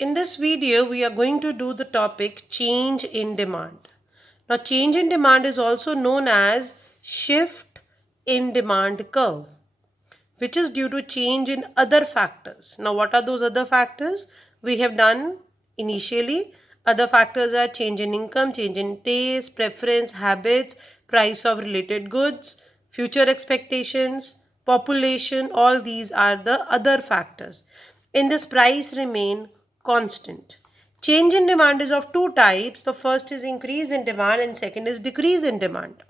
In this video, we are going to do the topic change in demand. Now, change in demand is also known as shift in demand curve, which is due to change in other factors. Now, what are those other factors? We have done initially. Other factors are change in income, change in taste, preference, habits, price of related goods, future expectations, population. All these are the other factors. In this, price remain constant. Change in demand is of two types. The first is increase in demand and second is decrease in demand.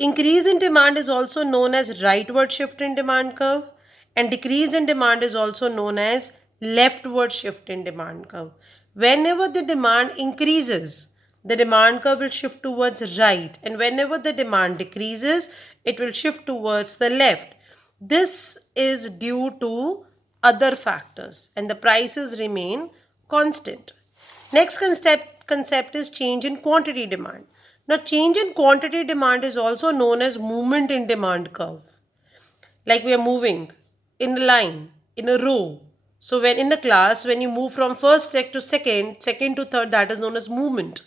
Increase in demand is also known as rightward shift in demand curve, and decrease in demand is also known as leftward shift in demand curve. Whenever the demand increases, the demand curve will shift towards right, and whenever the demand decreases, it will shift towards the left. This is due to other factors, and the prices remain constant. Next concept is change in quantity demand. Now, change in quantity demand is also known as movement in demand curve. Like we are moving in a line, in a row. So, when in the class, when you move from first stack to second, second to third, that is known as movement.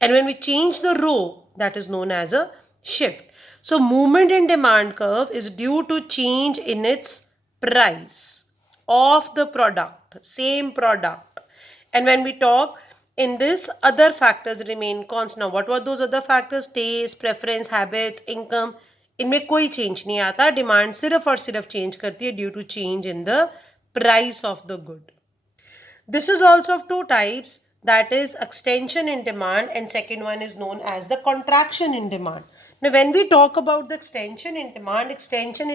And when we change the row, that is known as a shift. So, movement in demand curve is due to change in its price of the product, same product. And when we talk in this, other factors remain constant. Now, what were those other factors? Taste, preference, habits, income. इनमें कोई change नहीं आता. Demand सिर्फ और सिर्फ change करती है due to change in the price of the good. This is also of two types, that is extension in demand and second one is known as the contraction in demand. Now when we talk about the extension in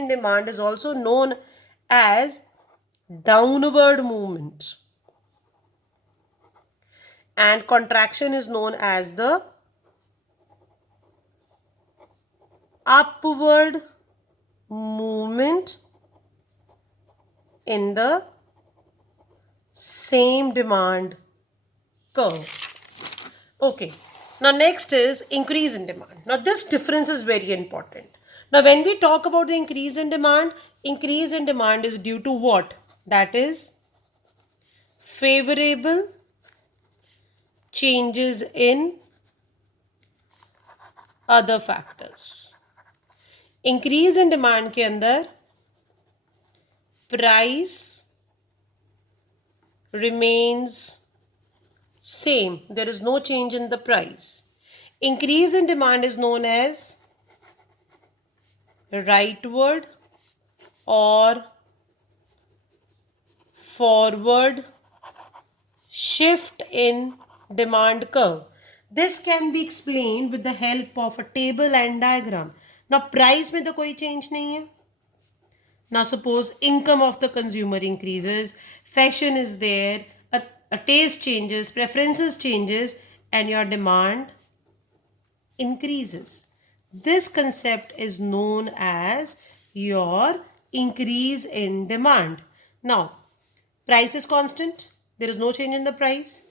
demand is also known as downward movement and contraction is known as the upward movement in the same demand curve. Okay, now next is increase in demand. Now this difference is very important. Now when we talk about the increase in demand is due to what? That is favorable changes in other factors. Increase in demand के अंदर price remains same. There is no change in the price. Increase in demand is known as rightward or forward shift in demand curve. This can be explained with the help of a table and diagram. Now price में तो कोई change नहीं है. Now suppose income of the consumer increases, fashion is there, a taste changes, preferences changes, and your demand increases. This concept is known as your increase in demand. Now, price is constant. There is no change in the price.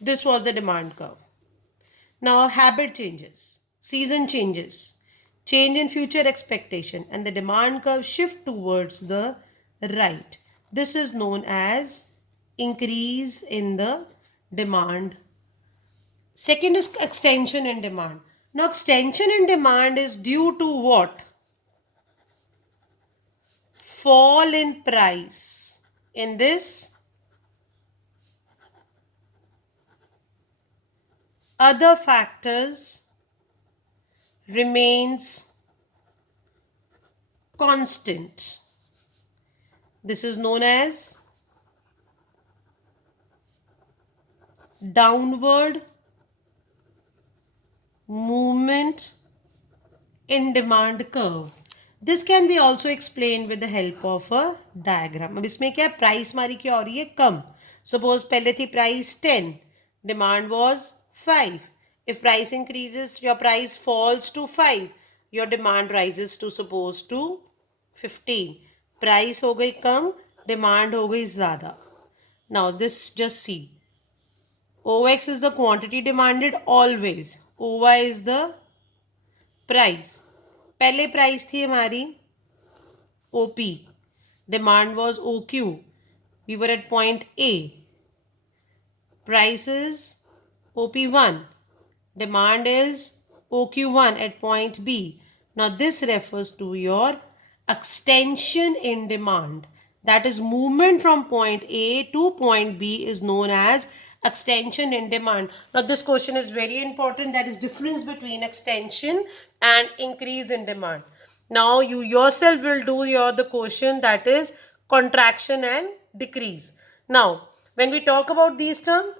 This was the demand curve. Now, habit changes, season changes, change in future expectation, and the demand curve shift towards the right. This is known as increase in the demand. Second is extension in demand. Now, extension in demand is due to what? Fall in price. In this, other factors remains constant. This is known as downward movement in demand curve. This can be also explained with the help of a diagram. अब इसमें क्या है, price हमारी क्या हो रही है, कम. Suppose पहले थी price 10, demand was 5. If price increases, your price falls to 5, your demand rises to suppose to 15. Price हो गई कम, demand हो गई ज़्यादा. Now this just see. OX is the quantity demanded always. OY is the price. पहले price थी हमारी OP. Demand was OQ. We were at point A. price is OP1, demand is OQ1 at point B. Now this refers to your extension in demand. That is, movement from point A to point B is known as extension in demand. Now this question is very important. That is difference between extension and increase in demand. Now you yourself will do the question, that is contraction and decrease. Now when we talk about these terms,